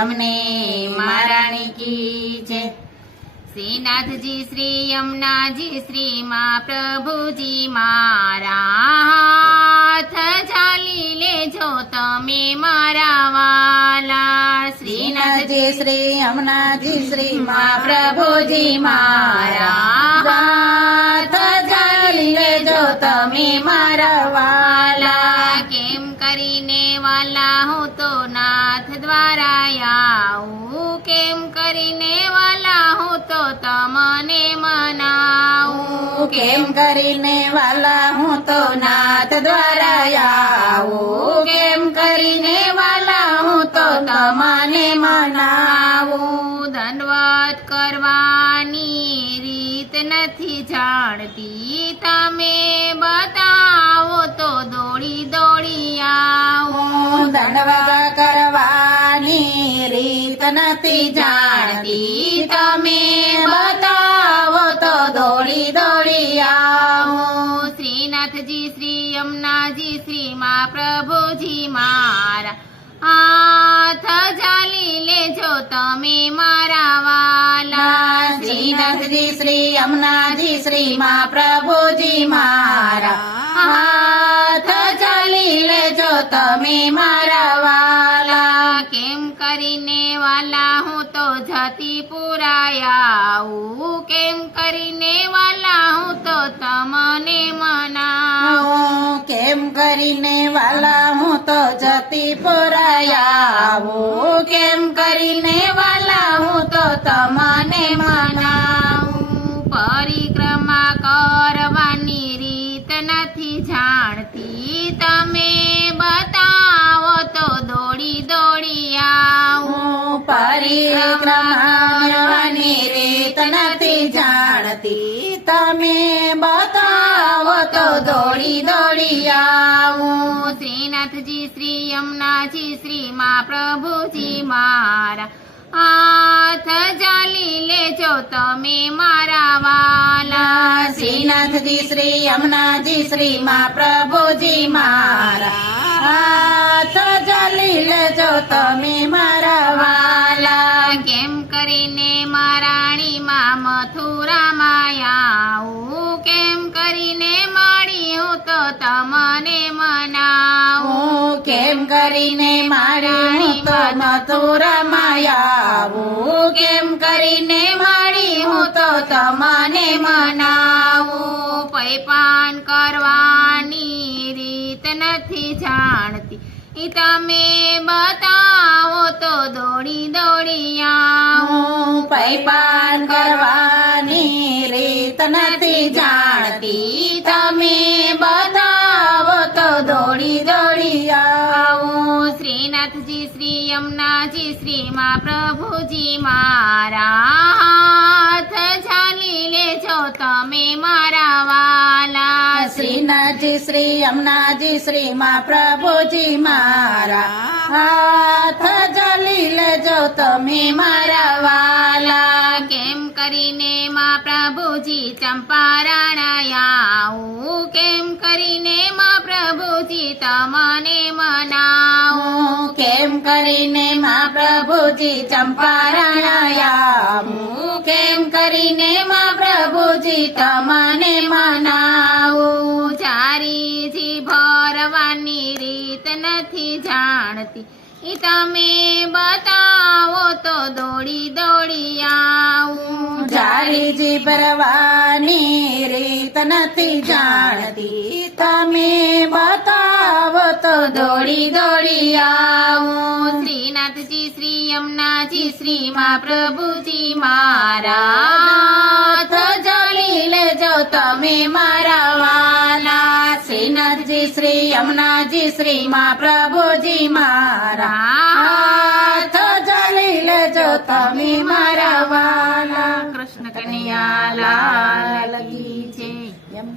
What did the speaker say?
અમને મહારાણી કી જય। શ્રીનાથજી શ્રી યમુનાજી શ્રી મહાપ્રભુજી મારા હાથ ઝાલી લેજો તમે મારા વાલા। શ્રીનાથજી શ્રી યમુનાજી શ્રી મહાપ્રભુજી મારા હાથ ઝાલી લેજો તમે મારા વાલા। કેમ કરીને વાલા હું તો નાથ દ્વારા આવું, કેમ કરીને વાલા હું તો તમને મનાવું। કેમ કરીને વાલા હું તો નાથ દ્વારા આવું, કેમ કરીને વાલા હું તો તમને મનાવું। દંડવત કરવાની રીત નથી જાણતી, તમે બતાવો તો દોડી દોડી આવું। દંડવત કરવાની રીત નથી જાણતી, તમે બતાવો તો દોડી દોડી આવું। શ્રીનાથજી શ્રી યમુનાજી શ્રી મહાપ્રભુજી મારા હાથ ઝાલી લેજો તમે મારા વાલા। શ્રીનાથજી શ્રી યમુનાજી શ્રી મહાપ્રભુજી મારા હાથ ઝાલી લેજો તમે મારા વાલા। કેમ કરીને વાલા હું તો જતી પુરાયાવું, કેમ કરીને વાલા હું તો તમને મનાવું। કેમ કરીને વાલા હું તો જતી પુરાયાવું, કેમ કરીને વાલા હું તો તમને મનાવું। પરિક્રમા કરવાની રીત નથી જાણતી, તમે બતાવો તો દોડી દોડી આવું। પરિક્રમાની રીત નથી જાણતી, તમે બતાવો તો દોડી દોડી આવું। શ્રીનાથજી શ્રી યમુનાજી શ્રી મહાપ્રભુજી મારા હાથ ઝાલી લેજો તમે મારા વાલા। શ્રીનાથજી શ્રી યમુનાજી શ્રી મહાપ્રભુજી મારા હાથ ઝાલી લેજો તમે મારા વાલા। કેમ કરીને મહારાણીમાં મથુરામાં આવું, કેમ કરીને માડી હું તો તમને મનાવું। કેમ કરીને મારી હું તો મથુરામાં આવું, કેમ કરીને મારી હું તો તમને મનાવું। પૈપાન કરવાની રીત નથી જાણતી, ઈ તમે બતાવો તો દોડી દોડી આવું। પૈપાન કરવાની રીત નથી જાણતી, તમે બતાવો તો દોડી દોડી આવું। શ્રીનાથજી શ્રી યમુનાજી શ્રી મહાપ્રભુજી મારા હાથ ઝાલી લેજો તમે મારા વાલા। શ્રીનાથજી શ્રી યમુનાજી શ્રી મહાપ્રભુજી મારા હાથ ઝાલી લેજો તમે મારા વાલા। કેમ કરીને મહાપ્રભુજી ચંપારણ આવું, કેમ કરીને મહાપ્રભુજી તમને મનાવું। કેમ કરીને મહાપ્રભુજી ચંપારણ આવું, કેમ કરીને મહાપ્રભુજી તમને મનાવું। ચારીજી ભરવાની રીત નથી જાણતી, ઈ તમે બતાવો તો દોડી દોડી આવું। જારીજી ભરવાની રીત નથી જાણતી, તમે બતાવો તો દોડી દોડી આવું। શ્રીનાથજી શ્રી યમુનાજી શ્રી મહાપ્રભુજી મારા હાથ ઝાલી લેજો તમે મારા વાલા। શ્રીનાથજી શ્રી યમુનાજી શ્રી મહાપ્રભુજી મારા હાથ ઝાલી લેજો તમે મારા વાલા। કૃષ્ણ કનૈયા લાલ કી